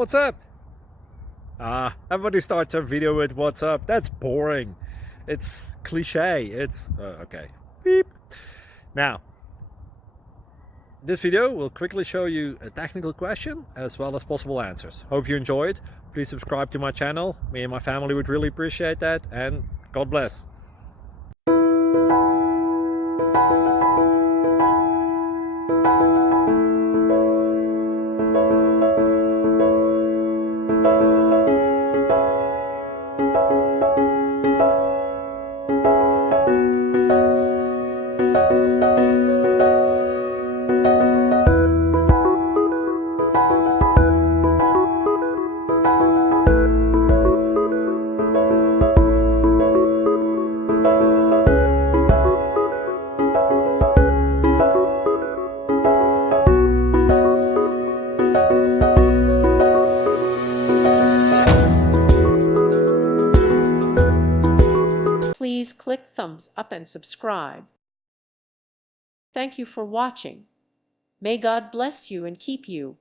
What's up? Everybody starts their video with what's up. That's boring. It's cliche. It's okay. Beep. Now, this video will quickly show you a technical question as well as possible answers. Hope you enjoyed. Please subscribe to my channel. Me and my family would really appreciate that, and God bless. Please click thumbs up and subscribe. Thank you for watching. May God bless you and keep you.